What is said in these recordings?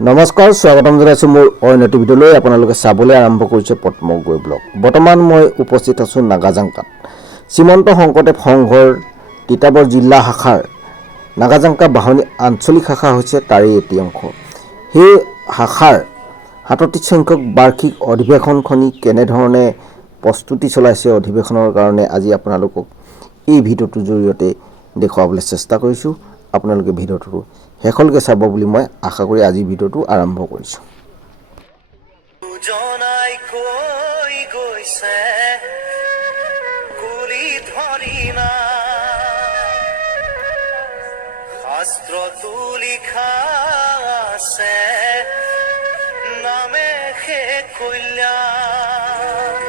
নমস্কাৰ, স্বাগতম জনাইছোঁ মোৰ অন্য এটি ভিডিঅ'লৈ। আপোনালোকে চাবলৈ আৰম্ভ কৰিছে পদ্মগৈ ব্লগ। বৰ্তমান মই উপস্থিত আছোঁ নাগাজাংকাত। শ্ৰীমন্ত শংকৰদেৱ সংঘৰ তিতাবৰ জিলা শাখাৰ নাগাজাংকা বাহনী আঞ্চলিক শাখা হৈছে তাৰেই এটি অংশ। সেই শাখাৰ ৩৭ সংখ্যক বাৰ্ষিক অধিৱেশনখনি কেনেধৰণে প্ৰস্তুতি চলাইছে অধিৱেশনৰ কাৰণে আজি আপোনালোকক এই ভিডিঅ'টোৰ জৰিয়তে দেখুৱাবলৈ চেষ্টা কৰিছোঁ। আপোনালোকে ভিডিঅ'টো শেষলৈকে চাব বুলি মই আশা কৰি আজি ভিডিঅ'টো আৰম্ভ কৰিছোঁ। শাস্ত্ৰতো লিখা আছে নামে সে কল্যাণ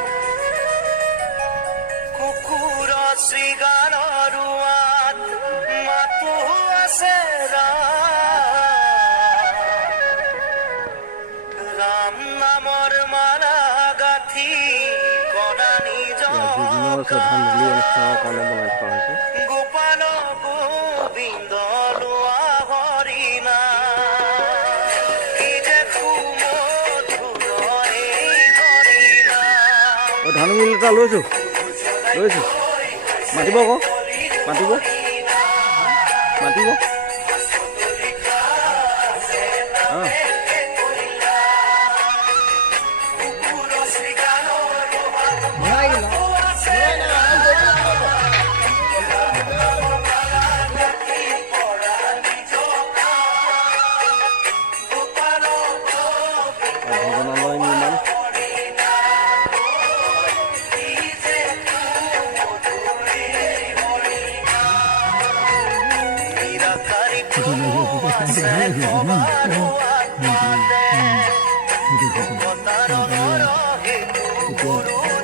কুকুৰ শৃগালৰ মাতো আছে ৰাম নামৰ মালা গাঁঠি কণা নিজৰ গোপাল গোবিন্দ লোৱা হৰিণা ধান মিল এটা লৈছোঁ মাতিব আকৌ মাতিব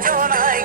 জনাই